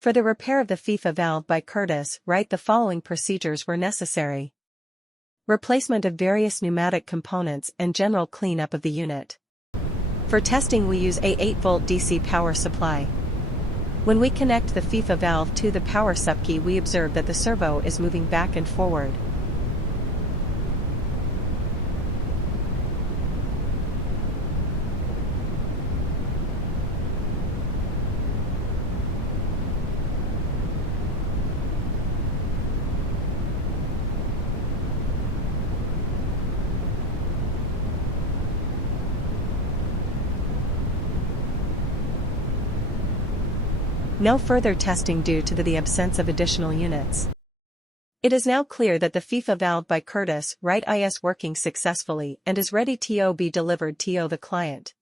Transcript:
For the repair of the Fifa valve by Curtiss-Wright, the following procedures were necessary. Replacement of various pneumatic components and general cleanup of the unit. For testing, we use a 8-volt DC power supply. When we connect the Fifa valve to the power supply, we observe that the servo is moving back and forward. No further testing due to the absence of additional units. It is now clear that the Fifa valve by Curtiss-Wright is working successfully and is ready to be delivered to the client.